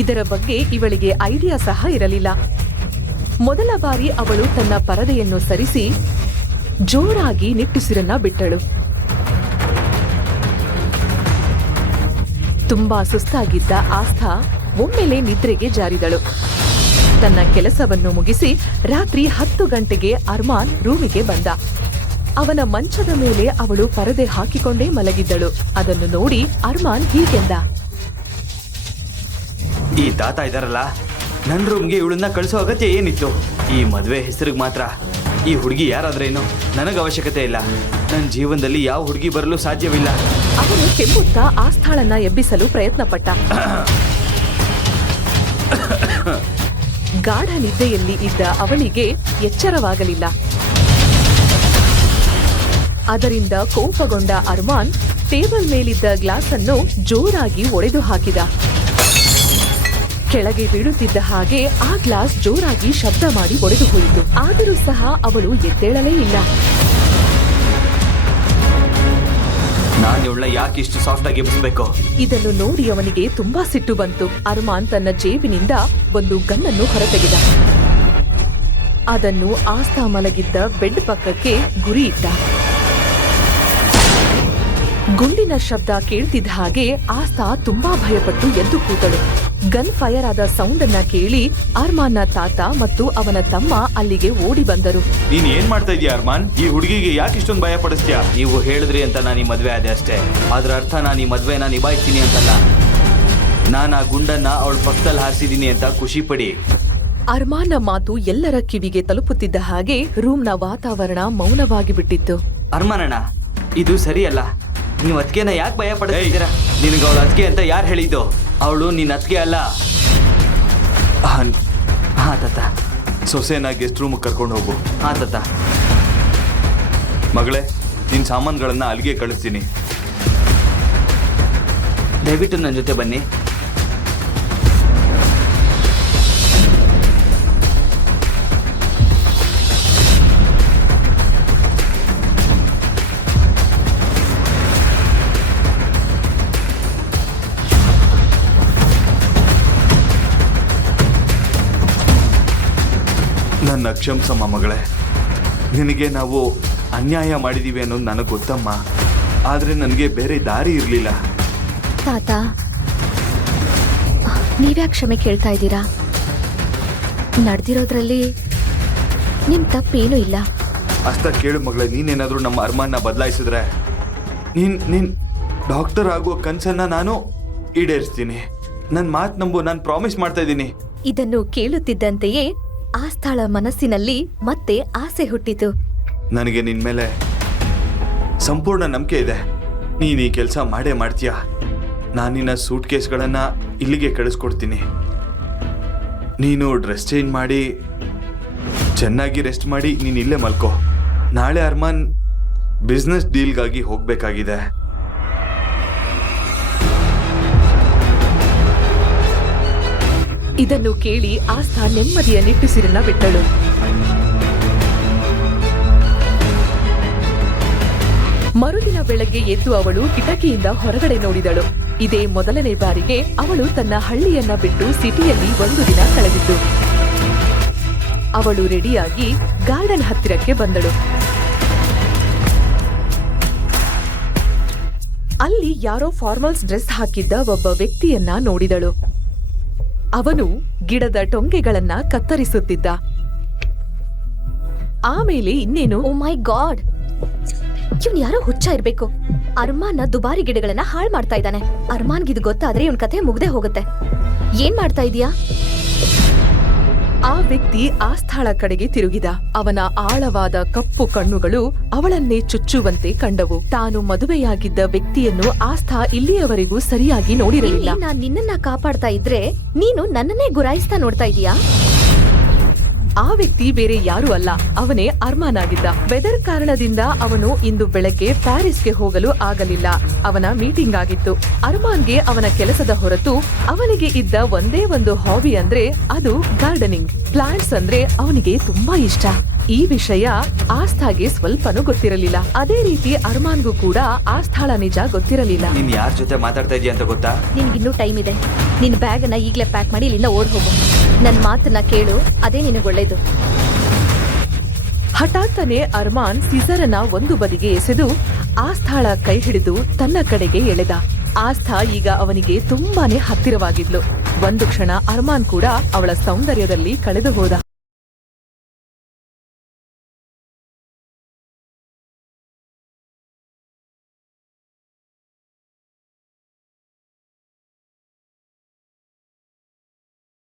ಇದರ ಬಗ್ಗೆ ಇವಳಿಗೆ ಐಡಿಯಾ ಸಹ ಇರಲಿಲ್ಲ. ಮೊದಲ ಬಾರಿ ಅವಳು ತನ್ನ ಪರದೆಯನ್ನು ಸರಿಸಿ ಜೋರಾಗಿ ನಿಟ್ಟುಸಿರನ್ನ ಬಿಟ್ಟಳು. ತುಂಬಾ ಸುಸ್ತಾಗಿದ್ದ ಆಸ್ಥಾ ಒಮ್ಮೆಲೆ ನಿದ್ರೆಗೆ ಜಾರಿದಳು. ತನ್ನ ಕೆಲಸವನ್ನು ಮುಗಿಸಿ ರಾತ್ರಿ 10 ಗಂಟೆಗೆ ಅರ್ಮಾನ್ ರೂಮಿಗೆ ಬಂದ. ಅವನ ಮಂಚದ ಮೇಲೆ ಅವಳು ಪರದೆ ಹಾಕಿಕೊಂಡೇ ಮಲಗಿದ್ದಳು. ಅದನ್ನು ನೋಡಿ ಅರ್ಮಾನ್ ಹೀಗೆಂದ, ಈ ತಾತ ಇದಾರಲ್ಲ, ನನ್ನ ರೂಮ್ಗೆ ಇವಳನ್ನ ಕಳಿಸೋ ಅಗತ್ಯ ಏನಿತ್ತು? ಈ ಮದ್ವೆ ಹೆಸರಿಗೆ ಮಾತ್ರ. ಈ ಹುಡುಗಿ ಯಾರಾದ್ರೇನು, ನನಗೆ ಅವಶ್ಯಕತೆ ಇಲ್ಲ. ನನ್ನ ಜೀವನದಲ್ಲಿ ಯಾವ ಹುಡುಗಿ ಬರಲು ಸಾಧ್ಯವಿಲ್ಲ. ಅವನು ಕೆಮ್ಮುತ್ತಾ ಆಸ್ಥಾಳನ್ನ ಎಬ್ಬಿಸಲು ಪ್ರಯತ್ನ ಪಟ್ಟ. ಗಾಢ ನಿದ್ದೆಯಲ್ಲಿ ಇದ್ದ ಅವಳಿಗೆ ಎಚ್ಚರವಾಗಲಿಲ್ಲ. ಅದರಿಂದ ಕೋಪಗೊಂಡ ಅರ್ಮಾನ್ ಟೇಬಲ್ ಮೇಲಿದ್ದ ಗ್ಲಾಸ್ ಅನ್ನು ಜೋರಾಗಿ ಒಡೆದು ಹಾಕಿದ. ಕೆಳಗೆ ಬೀಳುತ್ತಿದ್ದ ಹಾಗೆ ಆ ಗ್ಲಾಸ್ ಜೋರಾಗಿ ಶಬ್ದ ಮಾಡಿ ಒಡೆದು ಹೋಯಿತು. ಆದರೂ ಸಹ ಅವಳು ಎದ್ದೇಳಲೇ ಇಲ್ಲ. ನಾನು ಇವಳನ್ನ ಯಾಕೆ ಇಷ್ಟು ಸಾಫ್ಟ್ ಆಗಿ ಎಬ್ಬಿಸಬೇಕು? ಇದನ್ನು ನೋಡಿ ಅವನಿಗೆ ತುಂಬಾ ಸಿಟ್ಟು ಬಂತು. ಅರ್ಮಾನ್ ತನ್ನ ಜೇಬಿನಿಂದ ಒಂದು ಗನ್ನನ್ನು ಹೊರತೆಗೆದ. ಅದನ್ನು ಆಸ್ಥಾ ಮಲಗಿದ್ದ ಬೆಡ್ ಪಕ್ಕಕ್ಕೆ ಗುರಿ ಇಟ್ಟ. ಗುಂಡಿನ ಶಬ್ದ ಕೇಳ್ತಿದ್ದ ಹಾಗೆ ಆಸ್ಥಾ ತುಂಬಾ ಭಯಪಟ್ಟು ಎದ್ದು ಕೂತಳು. ಗನ್ ಫೈರ್ ಆದ ಸೌಂಡ್ ಅನ್ನ ಕೇಳಿ ಅರ್ಮಾನ್ನ ತಾತ ಮತ್ತು ಅವನ ತಮ್ಮ ಅಲ್ಲಿಗೆ ಓಡಿ ಬಂದರು. ನೀನ್ ಏನ್ ಮಾಡ್ತಾ ಇದೀಯ ಅರ್ಮಾನ್? ಈ ಹುಡುಗಿಗೆ ಯಾಕೆ ಇಷ್ಟೊಂದು ಭಯ ಪಡಿಸ್ತೀಯ? ನೀವು ಹೇಳಿದ್ರಿ ಅಂತ ನಾನು ಈ ಮದ್ವೆ ಆದೆ ಅಷ್ಟೇ. ಅದ್ರ ಅರ್ಥ ನಾನು ಈ ಮದ್ವೆನ ನಿಭಾಯಿಸ್ತೀನಿ ಅಂತಲ್ಲ. ನಾನು ಆ ಗುಂಡನ್ನ ಅವಳ ಪಕ್ಕದಲ್ಲಿ ಹಾರಿಸಿದೀನಿ ಅಂತ ಖುಷಿ ಪಡಿ. ಅರ್ಮಾನ್ನ ಮಾತು ಎಲ್ಲರ ಕಿವಿಗೆ ತಲುಪುತ್ತಿದ್ದ ಹಾಗೆ ರೂಮ್ನ ವಾತಾವರಣ ಮೌನವಾಗಿ ಬಿಟ್ಟಿತ್ತು. ಅರ್ಮಾನಣ್ಣ, ಇದು ಸರಿಯಲ್ಲ. ನೀವು ಅತ್ತಿಗೆನ ಯಾಕೆ ಭಯ ಪಡ್ತಿದ್ದೀರಾ? ನಿನಗೆ ಅವಳ ಅತ್ತಿಗೆ ಅಂತ ಯಾರು ಹೇಳಿದ್ದು? ಅವಳು ನಿನ್ನ ಅತ್ತಿಗೆ ಅಲ್ಲ. ಹಾ ತಾತ, ಸೊಸೆನ ಗೆಸ್ಟ್ ರೂಮ್ ಕರ್ಕೊಂಡು ಹೋಗು. ಹಾ ತಾತ. ಮಗಳೇ, ನಿನ್ನ ಸಾಮಾನುಗಳನ್ನ ಅಲ್ಲಿಗೆ ಕಳಿಸ್ತೀನಿ. ದಯವಿಟ್ಟು ನನ್ನ ಜೊತೆ ಬನ್ನಿ. ನನ್ನ ಕ್ಷಮಿಸಮ್ಮ ಮಗಳೇ. ನಿನಗೆ ನಾವು ಅನ್ಯಾಯ ಮಾಡಿದೀವಿ ಅನ್ನೋದು ನನಗೆ ಗೊತ್ತಮ್ಮ. ಆದರೆ ನನಗೆ ಬೇರೆ ದಾರಿ ಇರಲಿಲ್ಲ. ತಾತ, ನೀವ್ಯಾಕೆ ಕ್ಷಮೆ ಕೇಳ್ತಾ ಇದ್ದೀರಾ? ನಡೆದಿರೋದ್ರಲ್ಲಿ ನಿಮ್ ತಪ್ಪೇನೂ ಇಲ್ಲ. ಅಷ್ಟ ಕೇಳು ಮಗಳೇ, ನೀನೇನಾದರೂ ನಮ್ಮ ಅರ್ಮಾನ್ನ ಬದಲಾಯಿಸಿದ್ರೆ ನೀನ್ ಡಾಕ್ಟರ್ ಆಗುವ ಕನಸನ್ನ ನಾನು ಈಡೇರಿಸ್ತೀನಿ. ನನ್ನ ಮಾತು ನಂಬು, ನಾನು ಪ್ರಾಮಿಸ್ ಮಾಡ್ತಾ ಇದ್ದೀನಿ. ಇದನ್ನು ಕೇಳುತ್ತಿದ್ದಂತೆಯೇ ಆಸ್ಥಾಳ ಮನಸ್ಸಿನಲ್ಲಿ ಮತ್ತೆ ಆಸೆ ಹುಟ್ಟಿತು. ನನಗೆ ನಿನ್ ಮೇಲೆ ಸಂಪೂರ್ಣ ನಂಬಿಕೆ ಇದೆ. ನೀನು ಈ ಕೆಲಸ ಮಾಡೇ ಮಾಡ್ತೀಯ. ನಾನು ನಿನ್ನ ಸೂಟ್ ಕೇಸ್ಗಳನ್ನು ಇಲ್ಲಿಗೆ ಕಳಿಸ್ಕೊಡ್ತೀನಿ. ನೀನು ಡ್ರೆಸ್ ಚೇಂಜ್ ಮಾಡಿ ಚೆನ್ನಾಗಿ ರೆಸ್ಟ್ ಮಾಡಿ ನೀನು ಇಲ್ಲೇ ಮಲ್ಕೋ. ನಾಳೆ ಅರ್ಮಾನ್ ಬಿಸ್ನೆಸ್ ಡೀಲ್ಗಾಗಿ ಹೋಗಬೇಕಾಗಿದೆ. ಇದನ್ನು ಕೇಳಿ ಆಸ್ಥಾ ನೆಮ್ಮದಿಯ ನಿಟ್ಟುಸಿರನ್ನ ಬಿಟ್ಟಳು. ಮರುದಿನ ಬೆಳಗ್ಗೆ ಎದ್ದು ಅವಳು ಕಿಟಕಿಯಿಂದ ಹೊರಗಡೆ ನೋಡಿದಳು. ಇದೇ ಮೊದಲನೇ ಬಾರಿಗೆ ಅವಳು ತನ್ನ ಹಳ್ಳಿಯನ್ನ ಬಿಟ್ಟು ಸಿಟಿಯಲ್ಲಿ ಒಂದು ದಿನ ಕಳೆದಿದ್ದು. ಅವಳು ರೆಡಿಯಾಗಿ ಗಾರ್ಡನ್ ಹತ್ತಿರಕ್ಕೆ ಬಂದಳು. ಅಲ್ಲಿ ಯಾರೋ ಫಾರ್ಮಲ್ಸ್ ಡ್ರೆಸ್ ಹಾಕಿದ್ದ ಒಬ್ಬ ವ್ಯಕ್ತಿಯನ್ನ ನೋಡಿದಳು. ಅವನು ಗಿಡದ ಟೊಂಗೆಗಳನ್ನ ಕತ್ತರಿಸುತ್ತಿದ್ದ. ಆಮೇಲೆ ಇನ್ನೇನು, ಓ ಮೈ ಗಾಡ್, ಇವ್ನ್ ಯಾರೋ ಹುಚ್ಚ ಇರ್ಬೇಕು. ಅರ್ಮಾನ್ನ ದುಬಾರಿ ಗಿಡಗಳನ್ನ ಹಾಳು ಮಾಡ್ತಾ ಇದ್ದಾನೆ. ಅರ್ಮಾನ್ಗಿದು ಗೊತ್ತಾದ್ರೆ ಇವನ್ ಕಥೆ ಮುಗ್ದೇ ಹೋಗುತ್ತೆ. ಏನ್ ಮಾಡ್ತಾ ಇದೀಯಾ? ಆ ವ್ಯಕ್ತಿ ಆಸ್ಥಾಳ ಕಡೆಗೆ ತಿರುಗಿದ. ಅವನ ಆಳವಾದ ಕಪ್ಪು ಕಣ್ಣುಗಳು ಅವಳನ್ನೇ ಚುಚ್ಚುವಂತೆ ಕಂಡವು. ತಾನು ಮದುವೆಯಾಗಿದ್ದ ವ್ಯಕ್ತಿಯನ್ನು ಆಸ್ಥಾ ಇಲ್ಲಿಯವರೆಗೂ ಸರಿಯಾಗಿ ನೋಡಿರಲಿಲ್ಲ. ನಾನ್ ನಿನ್ನನ್ನ ಕಾಪಾಡ್ತಾ ಇದ್ರೆ ನೀನು ನನ್ನನ್ನೇ ಗುರಾಯಿಸ್ತಾ ನೋಡ್ತಾ ಇದೀಯಾ? ಆ ವ್ಯಕ್ತಿ ಬೇರೆ ಯಾರೂ ಅಲ್ಲ, ಅವನೇ ಅರ್ಮಾನ್ ಆಗಿದ್ದ. ವೆದರ್ ಕಾರಣದಿಂದ ಅವನು ಇಂದು ಬೆಳಗ್ಗೆ ಪ್ಯಾರಿಸ್ಗೆ ಹೋಗಲು ಆಗಲಿಲ್ಲ. ಅವನ ಮೀಟಿಂಗ್ ಆಗಿತ್ತು. ಅರ್ಮಾನ್ಗೆ ಅವನ ಕೆಲಸದ ಹೊರತು ಅವನಿಗೆ ಇದ್ದ ಒಂದೇ ಒಂದು ಹಾಬಿ ಅಂದ್ರೆ ಅದು ಗಾರ್ಡನಿಂಗ್. ಪ್ಲಾಂಟ್ಸ್ ಅಂದ್ರೆ ಅವನಿಗೆ ತುಂಬಾ ಇಷ್ಟ. ಈ ವಿಷಯ ಆಸ್ಥಾಗೆ ಸ್ವಲ್ಪನೂ ಗೊತ್ತಿರಲಿಲ್ಲ. ಅದೇ ರೀತಿ ಅರ್ಮಾನ್ಗೂ ಕೂಡ ಆಸ್ಥಾಳ ನಿಜ ಗೊತ್ತಿರಲಿಲ್ಲ. ನೀನ್ ಯಾರ ಜೊತೆ ಮಾತಾಡ್ತಾ ಇದೀಯ ಅಂತ ಗೊತ್ತಾ? ನಿನ್ಗಿನ್ನೂ ಟೈಮ್ ಇದೆ. ನಿನ್ ಬ್ಯಾಗ್ ಅನ್ನ ಈಗ್ಲೇ ಪ್ಯಾಕ್ ಮಾಡಿ ಇಲ್ಲಿಂದ ಓಡ್ ಹೋಗು. ನನ್ ಮಾತನ್ನ ಕೇಳು, ಅದೇ ನಿನಗೆ ಒಳ್ಳೇದು. ಹಠಾತ್ತನೆ ಅರ್ಮಾನ್ ಸಿಸರನ್ನ ಒಂದು ಬದಿಗೆ ಎಸೆದು ಆಸ್ಥಾಳ ಕೈ ಹಿಡಿದು ತನ್ನ ಕಡೆಗೆ ಎಳೆದ. ಆಸ್ಥಾ ಈಗ ಅವನಿಗೆ ತುಂಬಾನೇ ಹತ್ತಿರವಾಗಿದ್ಲು. ಒಂದು ಕ್ಷಣ ಅರ್ಮಾನ್ ಕೂಡ ಅವಳ ಸೌಂದರ್ಯದಲ್ಲಿ ಕಳೆದು ಹೋದ.